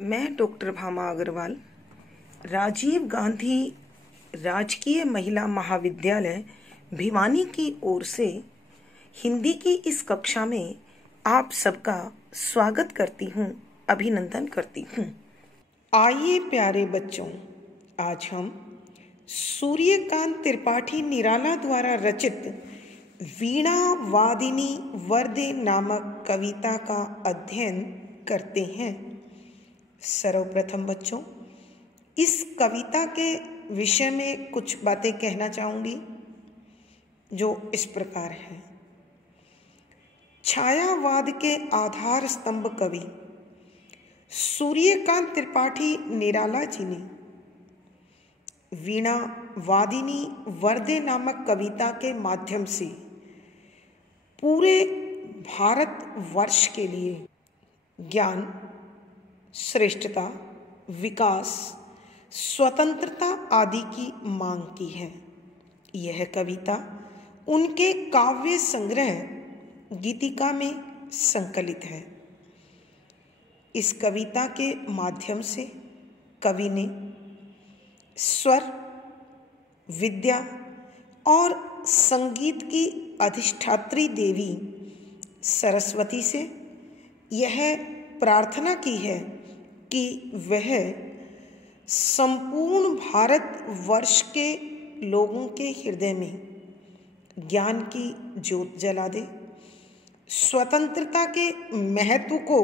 मैं डॉक्टर भामा अग्रवाल राजीव गांधी राजकीय महिला महाविद्यालय भिवानी की ओर से हिंदी की इस कक्षा में आप सबका स्वागत करती हूँ, अभिनंदन करती हूँ। आइए प्यारे बच्चों, आज हम सूर्यकांत त्रिपाठी निराला द्वारा रचित वीणा वादिनी वर्दे नामक कविता का अध्ययन करते हैं। सर्वप्रथम बच्चों, इस कविता के विषय में कुछ बातें कहना चाहूँगी जो इस प्रकार है। छायावाद के आधार स्तंभ कवि सूर्यकांत त्रिपाठी निराला जी ने वीणा वादिनी वर्दे नामक कविता के माध्यम से पूरे भारतवर्ष के लिए ज्ञान, श्रेष्ठता, विकास, स्वतंत्रता आदि की मांग की है। यह कविता उनके काव्य संग्रह गीतिका में संकलित है। इस कविता के माध्यम से कवि ने स्वर, विद्या और संगीत की अधिष्ठात्री देवी सरस्वती से यह प्रार्थना की है कि वह संपूर्ण भारतवर्ष के लोगों के हृदय में ज्ञान की ज्योत जला दे, स्वतंत्रता के महत्व को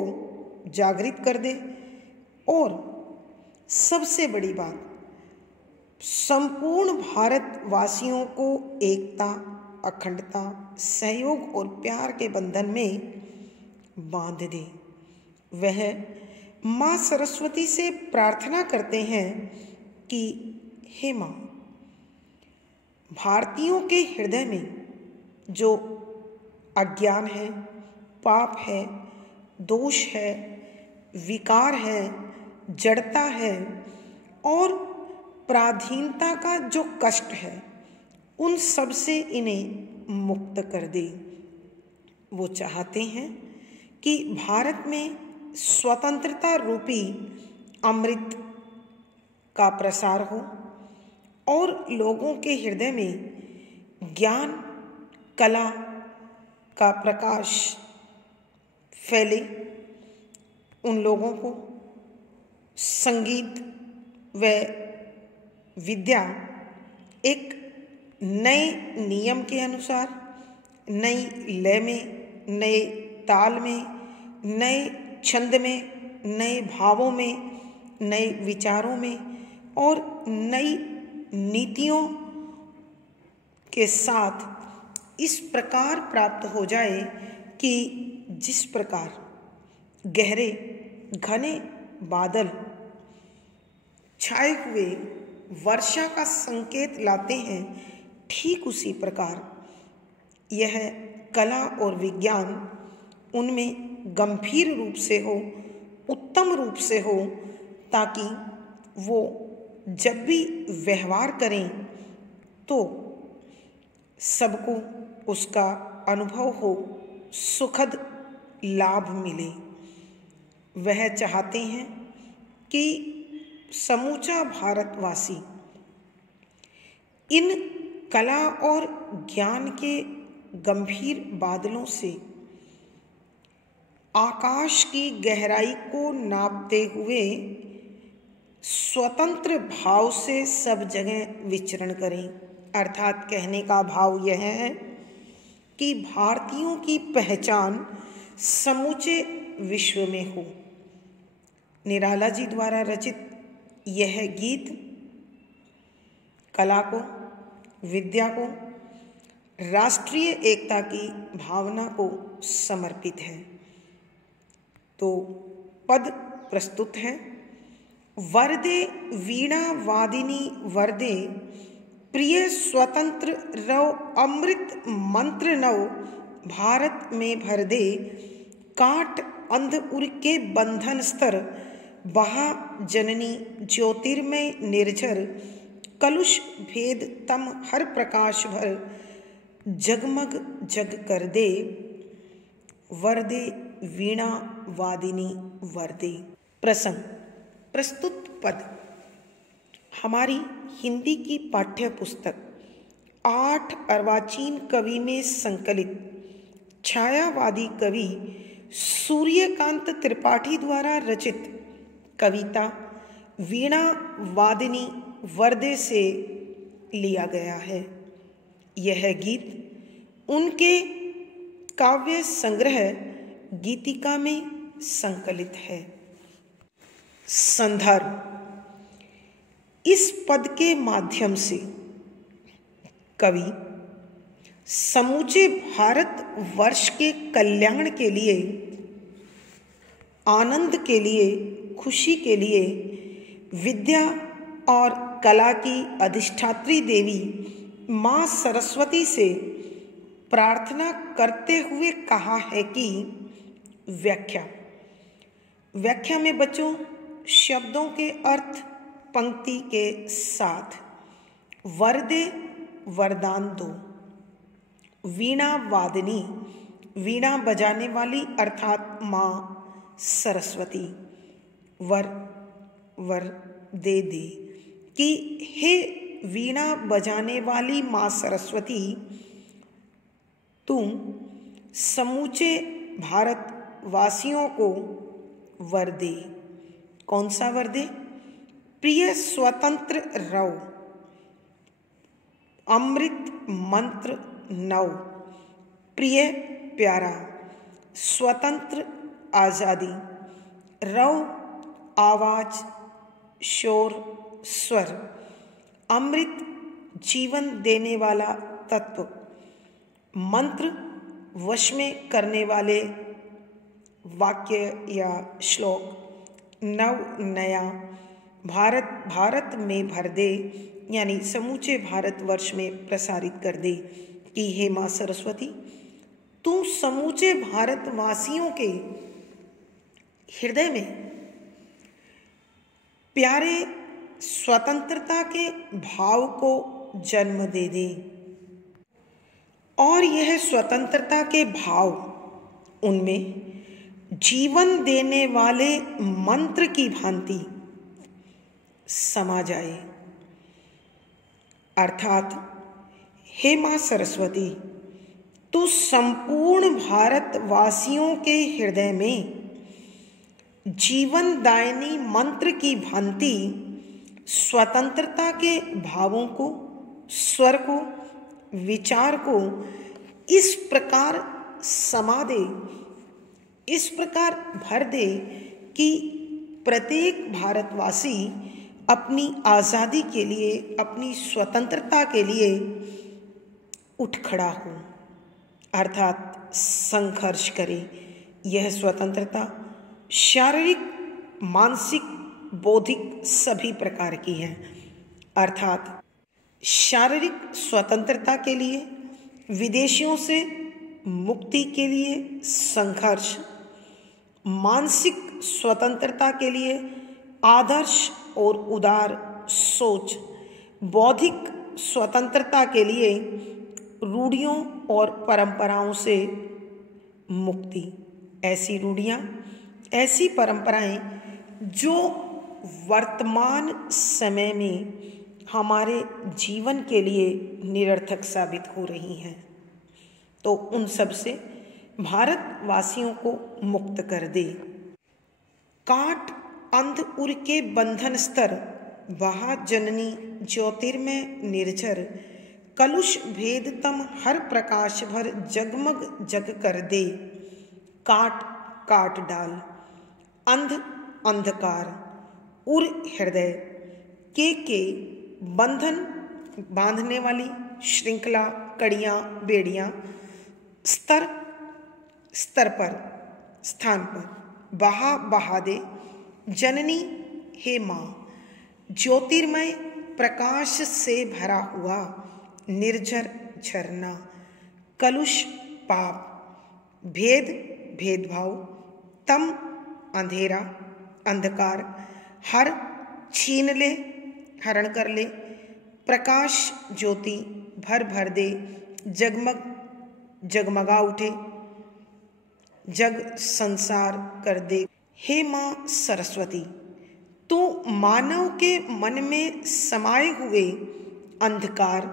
जागृत कर दे और सबसे बड़ी बात, संपूर्ण भारतवासियों को एकता, अखंडता, सहयोग और प्यार के बंधन में बांध दे। वह माँ सरस्वती से प्रार्थना करते हैं कि हे माँ, भारतीयों के हृदय में जो अज्ञान है, पाप है, दोष है, विकार है, जड़ता है और पराधीनता का जो कष्ट है, उन सब से इन्हें मुक्त कर दे। वो चाहते हैं कि भारत में स्वतंत्रता रूपी अमृत का प्रसार हो और लोगों के हृदय में ज्ञान, कला का प्रकाश फैले। उन लोगों को संगीत व विद्या एक नए नियम के अनुसार, नई लय में, नए ताल में, नए छंद में, नए भावों में, नए विचारों में और नई नीतियों के साथ इस प्रकार प्राप्त हो जाए कि जिस प्रकार गहरे घने बादल छाए हुए वर्षा का संकेत लाते हैं, ठीक उसी प्रकार यह कला और विज्ञान उनमें गंभीर रूप से हो, उत्तम रूप से हो, ताकि वो जब भी व्यवहार करें तो सबको उसका अनुभव हो, सुखद लाभ मिले। वह चाहते हैं कि समूचा भारतवासी इन कला और ज्ञान के गंभीर बादलों से आकाश की गहराई को नापते हुए स्वतंत्र भाव से सब जगह विचरण करें। अर्थात कहने का भाव यह है कि भारतीयों की पहचान समूचे विश्व में हो। निराला जी द्वारा रचित यह गीत कला को, विद्या को, राष्ट्रीय एकता की भावना को समर्पित है। तो पद प्रस्तुत है। वर्दे वीणा वादिनी वर्दे, प्रिय स्वतंत्र रव अमृत मंत्र नव, भारत में भर दे, काट अंध उर के बंधन स्तर, बहा जननी ज्योतिर्मय निर्झर, कलुष भेद तम हर प्रकाश भर, जगमग जग कर दे, वर्दे वीणा वादिनी वर्दे। प्रसंग प्रस्तुत पद हमारी हिंदी की पाठ्य पुस्तक 8 अर्वाचीन कवि में संकलित छायावादी कवि सूर्यकांत त्रिपाठी द्वारा रचित कविता वीणा वादिनी वर्दे से लिया गया है। यह गीत उनके काव्य संग्रह गीतिका में संकलित है। संदर्भ: इस पद के माध्यम से कवि समूचे भारत वर्ष के कल्याण के लिए, आनंद के लिए, खुशी के लिए विद्या और कला की अधिष्ठात्री देवी माँ सरस्वती से प्रार्थना करते हुए कहा है कि व्याख्या में बच्चों शब्दों के अर्थ पंक्ति के साथ। वरदे वरदान दो, वीणा वादिनी वीणा बजाने वाली अर्थात माँ सरस्वती, वर दे कि हे वीणा बजाने वाली माँ सरस्वती, तुम समूचे भारतवासियों को वर दे। कौन सा वर दे? प्रिय स्वतंत्र रहो, अमृत मंत्र नव, प्रिय प्यारा, स्वतंत्र आज़ादी, रव आवाज शोर स्वर, अमृत जीवन देने वाला तत्व, मंत्र वश में करने वाले वाक्य या श्लोक, नव नया, भारत में भर दे यानी समूचे भारतवर्ष में प्रसारित कर दे कि हे माँ सरस्वती, तू समूचे भारतवासियों के हृदय में प्यारे स्वतंत्रता के भाव को जन्म दे दे और यह स्वतंत्रता के भाव उनमें जीवन देने वाले मंत्र की भांति समा जाए। अर्थात हे माँ सरस्वती, तू संपूर्ण भारतवासियों के हृदय में जीवनदायिनी मंत्र की भांति स्वतंत्रता के भावों को, स्वर को, विचार को इस प्रकार समा दे, इस प्रकार भर दे कि प्रत्येक भारतवासी अपनी आज़ादी के लिए, अपनी स्वतंत्रता के लिए उठ खड़ा हो, अर्थात संघर्ष करे। यह स्वतंत्रता शारीरिक, मानसिक, बौद्धिक सभी प्रकार की है। अर्थात शारीरिक स्वतंत्रता के लिए, विदेशियों से मुक्ति के लिए संघर्ष, मानसिक स्वतंत्रता के लिए आदर्श और उदार सोच, बौद्धिक स्वतंत्रता के लिए रूढ़ियों और परंपराओं से मुक्ति। ऐसी रूढ़ियाँ, ऐसी परंपराएं जो वर्तमान समय में हमारे जीवन के लिए निरर्थक साबित हो रही हैं, तो उन सब से भारतवासियों को मुक्त कर दे। काट अंध उर के बंधन स्तर, वहा जननी ज्योतिर्मय निर्झर, कलुष भेदतम हर प्रकाश भर, जगमग जग कर दे। काट काट डाल, अंध अंधकार, उर हृदय, के बंधन बांधने वाली, श्रृंखला, कड़ियाँ, बेड़ियाँ, स्तर स्तर पर, स्थान पर, बहा दे, जननी हे माँ, ज्योतिर्मय प्रकाश से भरा हुआ, निर्झर झरना, कलुष पाप, भेदभाव, तम अंधेरा अंधकार, हर छीन ले, हरण कर ले, प्रकाश ज्योति भर दे, जगमग जगमगा उठे, जग संसार कर दे। हे माँ सरस्वती, तो मानव के मन में समाये हुए अंधकार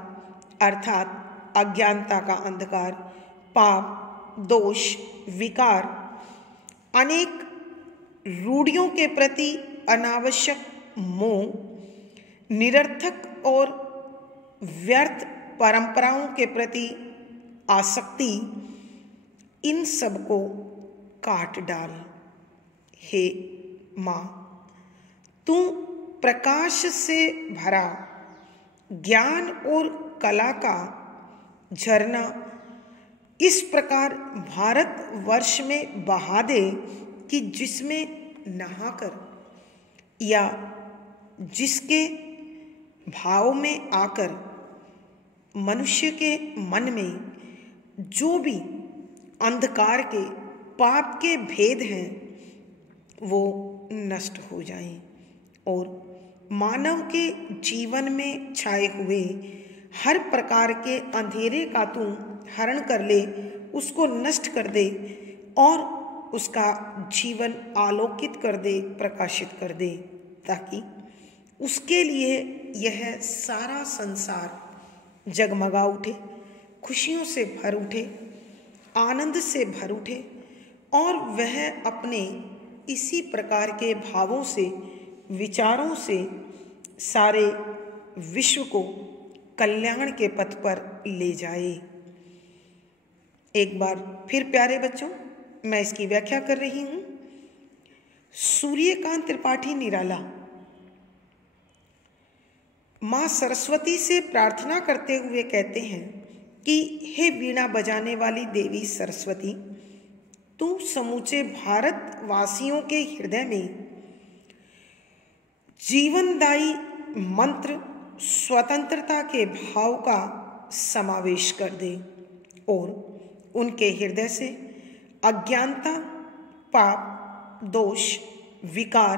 अर्थात अज्ञानता का अंधकार, पाप, दोष, विकार, अनेक रूढ़ियों के प्रति अनावश्यक मोह, निरर्थक और व्यर्थ परंपराओं के प्रति आसक्ति, इन सब को काट डाल। हे माँ, तू प्रकाश से भरा ज्ञान और कला का झरना इस प्रकार भारतवर्ष में बहा दे कि जिसमें नहाकर या जिसके भाव में आकर मनुष्य के मन में जो भी अंधकार के, पाप के भेद हैं वो नष्ट हो जाएं और मानव के जीवन में छाए हुए हर प्रकार के अंधेरे का तू हरण कर ले, उसको नष्ट कर दे और उसका जीवन आलोकित कर दे, प्रकाशित कर दे, ताकि उसके लिए यह सारा संसार जगमगा उठे, खुशियों से भर उठे, आनंद से भर उठे और वह अपने इसी प्रकार के भावों से, विचारों से सारे विश्व को कल्याण के पथ पर ले जाए। एक बार फिर प्यारे बच्चों, मैं इसकी व्याख्या कर रही हूं। सूर्यकांत त्रिपाठी निराला मां सरस्वती से प्रार्थना करते हुए कहते हैं कि हे वीणा बजाने वाली देवी सरस्वती, तू समूचे भारतवासियों के हृदय में जीवनदायी मंत्र स्वतंत्रता के भाव का समावेश कर दे और उनके हृदय से अज्ञानता, पाप, दोष, विकार,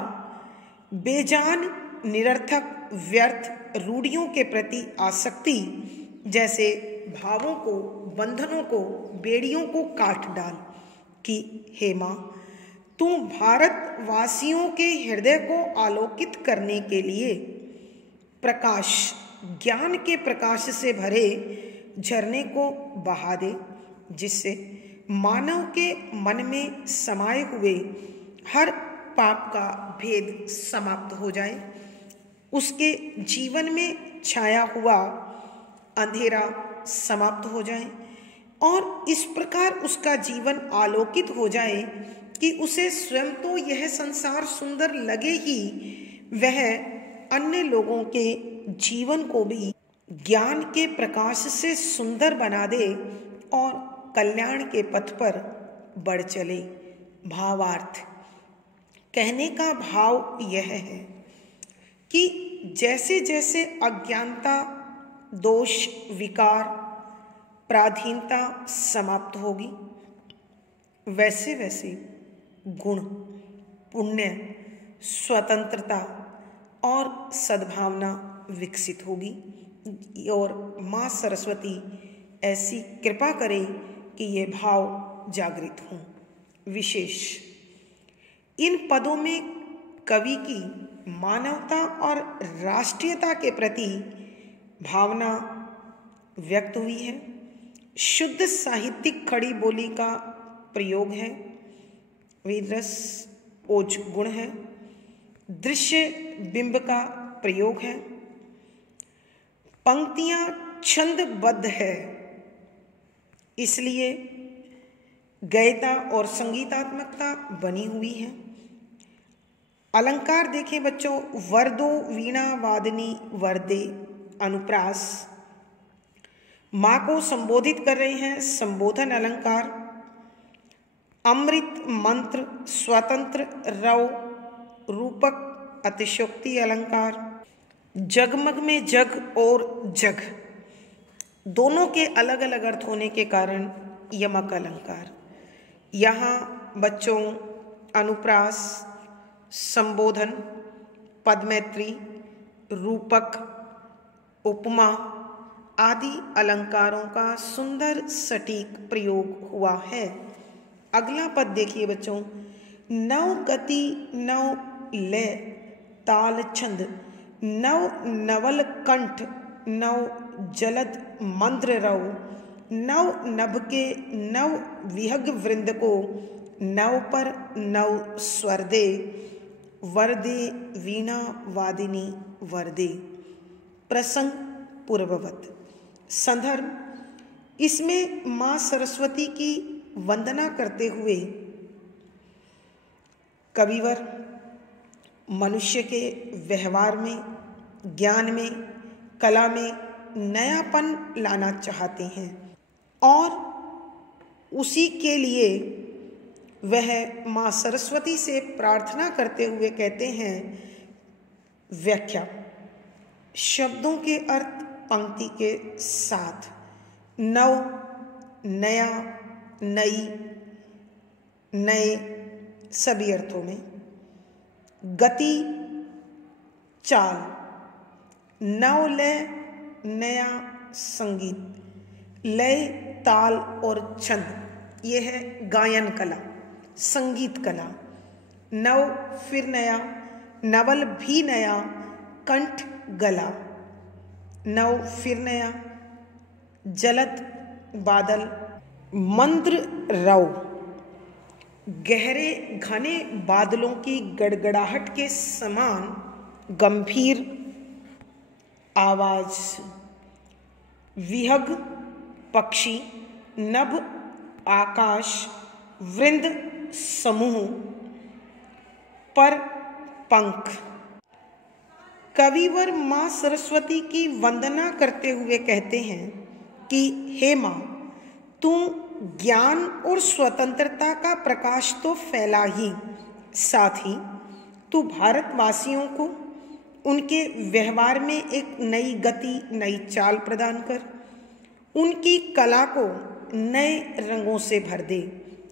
बेजान, निरर्थक, व्यर्थ रूढ़ियों के प्रति आसक्ति जैसे भावों को, बंधनों को, बेड़ियों को काट डाल कि हे माँ, तू भारतवासियों के हृदय को आलोकित करने के लिए प्रकाश, ज्ञान के प्रकाश से भरे झरने को बहा दे, जिससे मानव के मन में समाये हुए हर पाप का भेद समाप्त हो जाए, उसके जीवन में छाया हुआ अंधेरा समाप्त हो जाए और इस प्रकार उसका जीवन आलोकित हो जाए कि उसे स्वयं तो यह संसार सुंदर लगे ही, वह अन्य लोगों के जीवन को भी ज्ञान के प्रकाश से सुंदर बना दे और कल्याण के पथ पर बढ़ चले। भावार्थ, कहने का भाव यह है कि जैसे जैसे अज्ञानता, दोष, विकार, पराधीनता समाप्त होगी, वैसे वैसे गुण, पुण्य, स्वतंत्रता और सद्भावना विकसित होगी और माँ सरस्वती ऐसी कृपा करे कि ये भाव जागृत हों। विशेष, इन पदों में कवि की मानवता और राष्ट्रीयता के प्रति भावना व्यक्त हुई है। शुद्ध साहित्यिक खड़ी बोली का प्रयोग है, वीररस ओज गुण है, दृश्य बिंब का प्रयोग है, पंक्तियां छंदबद्ध है, इसलिए गयता और संगीतात्मकता बनी हुई है। अलंकार देखें बच्चों, वरदो वीणा वादनी वरदे, अनुप्रास, माँ को संबोधित कर रहे हैं, संबोधन अलंकार, अमृत मंत्र, स्वतंत्र रव, रूपक, अतिशयोक्ति अलंकार, जगमग में जग और जग दोनों के अलग अलग अर्थ होने के कारण यमक अलंकार। यहाँ बच्चों अनुप्रास, संबोधन, पदमैत्री, रूपक, उपमा आदि अलंकारों का सुंदर सटीक प्रयोग हुआ है। अगला पद देखिए बच्चों, नव गति नव लय ताल छंद, नव नवल कंठ, नव जलद मंद्र रव, नव नभ के नव विहग वृंद को, नव पर नव स्वर दे, वरदे वीणा वादिनी वरदे। प्रसंग पूर्ववत। संदर्भ, इसमें माँ सरस्वती की वंदना करते हुए कविवर मनुष्य के व्यवहार में, ज्ञान में, कला में नयापन लाना चाहते हैं और उसी के लिए वह माँ सरस्वती से प्रार्थना करते हुए कहते हैं। व्याख्या, शब्दों के अर्थ पंक्ति के साथ। नव, नया, नई, नए सभी अर्थों में। गति, चाल, नव लय, नया संगीत। लय, ताल और छंद ये है गायन कला, संगीत कला। नव फिर नया, नवल भी नया, कंठ गला। नव फिर नया, जलद बादल, मंद्र रव, गहरे घने बादलों की गड़गड़ाहट के समान गंभीर आवाज। विहग पक्षी, नभ आकाश, वृंद समूह, पर पंख। कविवर माँ सरस्वती की वंदना करते हुए कहते हैं कि हे माँ, तू ज्ञान और स्वतंत्रता का प्रकाश तो फैला ही, साथ ही तू भारतवासियों को उनके व्यवहार में एक नई गति, नई चाल प्रदान कर, उनकी कला को नए रंगों से भर दे,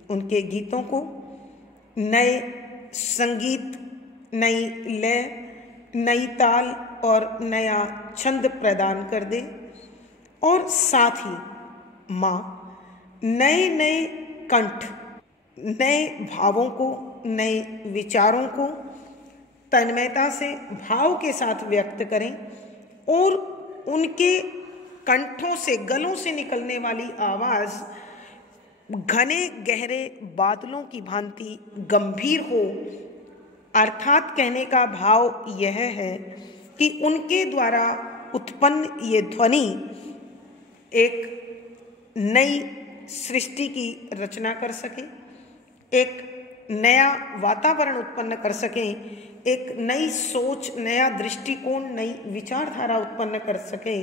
उनके गीतों को नए संगीत, नई लय, नई ताल और नया छंद प्रदान कर दे, और साथ ही माँ नए नए कंठ, नए भावों को, नए विचारों को तन्मयता से भाव के साथ व्यक्त करें और उनके कंठों से, गलों से निकलने वाली आवाज़ घने गहरे बादलों की भांति गंभीर हो। अर्थात कहने का भाव यह है कि उनके द्वारा उत्पन्न ये ध्वनि एक नई सृष्टि की रचना कर सके, एक नया वातावरण उत्पन्न कर सके, एक नई सोच, नया दृष्टिकोण, नई विचारधारा उत्पन्न कर सके।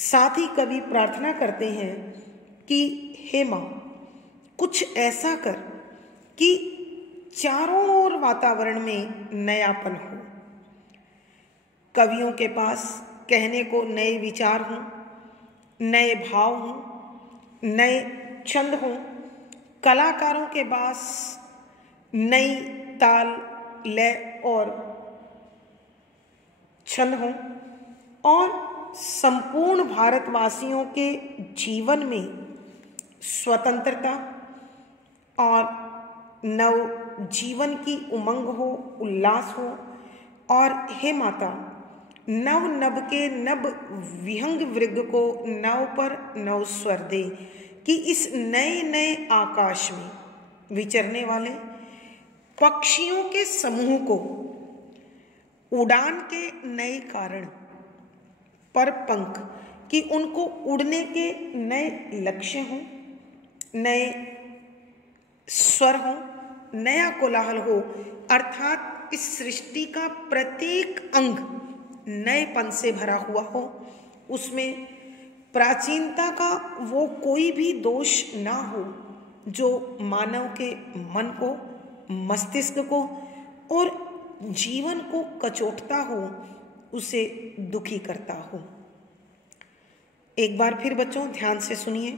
साथ ही कवि प्रार्थना करते हैं कि हे माँ, कुछ ऐसा कर कि चारों ओर वातावरण में नयापन हो। कवियों के पास कहने को नए विचार हों, नए भाव हों, नए छंद हों। कलाकारों के पास नई ताल, लय और छंद हों और संपूर्ण भारतवासियों के जीवन में स्वतंत्रता और नव जीवन की उमंग हो, उल्लास हो। और हे माता, नव नभ के नभ विहंग वृग को नव पर नव स्वर दे, कि इस नए नए आकाश में विचरने वाले पक्षियों के समूह को उड़ान के नए कारण, पर पंख, कि उनको उड़ने के नए लक्ष्य हों, नए स्वर हों, नया कोलाहल हो। अर्थात इस सृष्टि का प्रत्येक अंग नएपन से भरा हुआ हो, उसमें प्राचीनता का वो कोई भी दोष ना हो जो मानव के मन को, मस्तिष्क को और जीवन को कचोटता हो, उसे दुखी करता हो। एक बार फिर बच्चों ध्यान से सुनिए।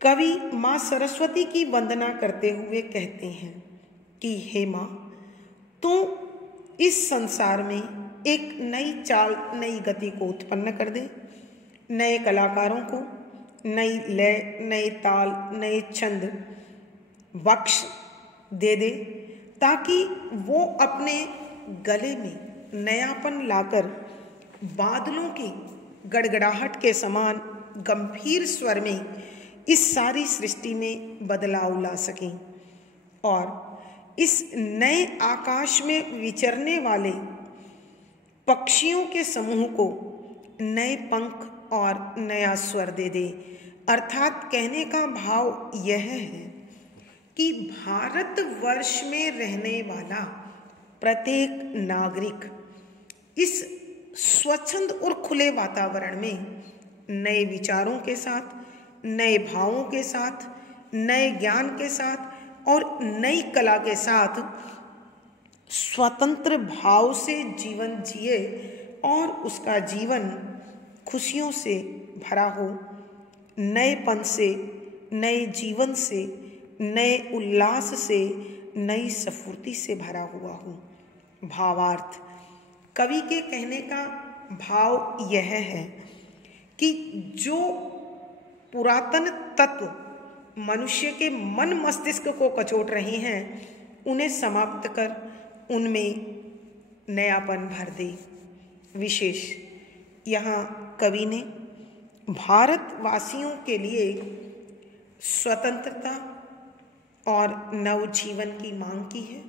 कवि माँ सरस्वती की वंदना करते हुए कहते हैं कि हे माँ, तू इस संसार में एक नई चाल, नई गति को उत्पन्न कर दे, नए कलाकारों को नई लय, नए ताल, नए छंद बख्श दे दे, ताकि वो अपने गले में नयापन लाकर बादलों की गड़गड़ाहट के समान गंभीर स्वर में इस सारी सृष्टि में बदलाव ला सकें और इस नए आकाश में विचरने वाले पक्षियों के समूह को नए पंख और नया स्वर दे दे। अर्थात कहने का भाव यह है कि भारतवर्ष में रहने वाला प्रत्येक नागरिक इस स्वच्छंद और खुले वातावरण में नए विचारों के साथ, नए भावों के साथ, नए ज्ञान के साथ और नई कला के साथ स्वतंत्र भाव से जीवन जिए और उसका जीवन खुशियों से भरा हो, नएपन से, नए जीवन से, नए उल्लास से, नई स्फूर्ति से भरा हुआ हो। भावार्थ, कवि के कहने का भाव यह है कि जो पुरातन तत्व मनुष्य के मन मस्तिष्क को कचोट रहे हैं, उन्हें समाप्त कर उनमें नयापन भर दे। विशेष यहाँ कवि ने भारतवासियों के लिए स्वतंत्रता और नवजीवन की मांग की है।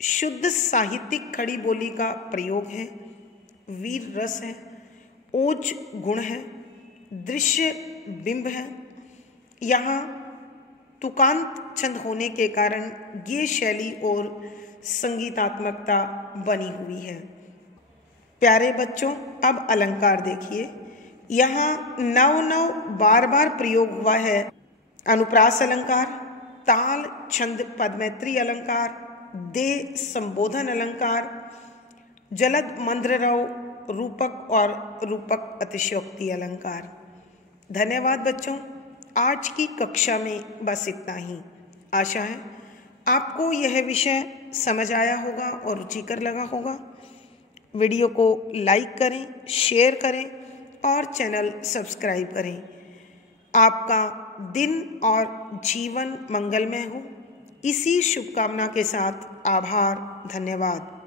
शुद्ध साहित्यिक खड़ी बोली का प्रयोग है, वीर रस है, ओज गुण है, दृश्य बिंब है। यहाँ तुकांत छंद होने के कारण ये शैली और संगीतात्मकता बनी हुई है। प्यारे बच्चों, अब अलंकार देखिए। यहाँ नव बार बार प्रयोग हुआ है। अनुप्रास अलंकार, ताल छंद पदमैत्री अलंकार, दे संबोधन अलंकार, जलद मंद्ररव, रूपक और रूपक अतिशयोक्ति अलंकार। धन्यवाद बच्चों, आज की कक्षा में बस इतना ही। आशा है आपको यह विषय समझ आया होगा और रुचिकर लगा होगा। वीडियो को लाइक करें, शेयर करें और चैनल सब्सक्राइब करें। आपका दिन और जीवन मंगलमय हो, इसी शुभकामना के साथ आभार, धन्यवाद।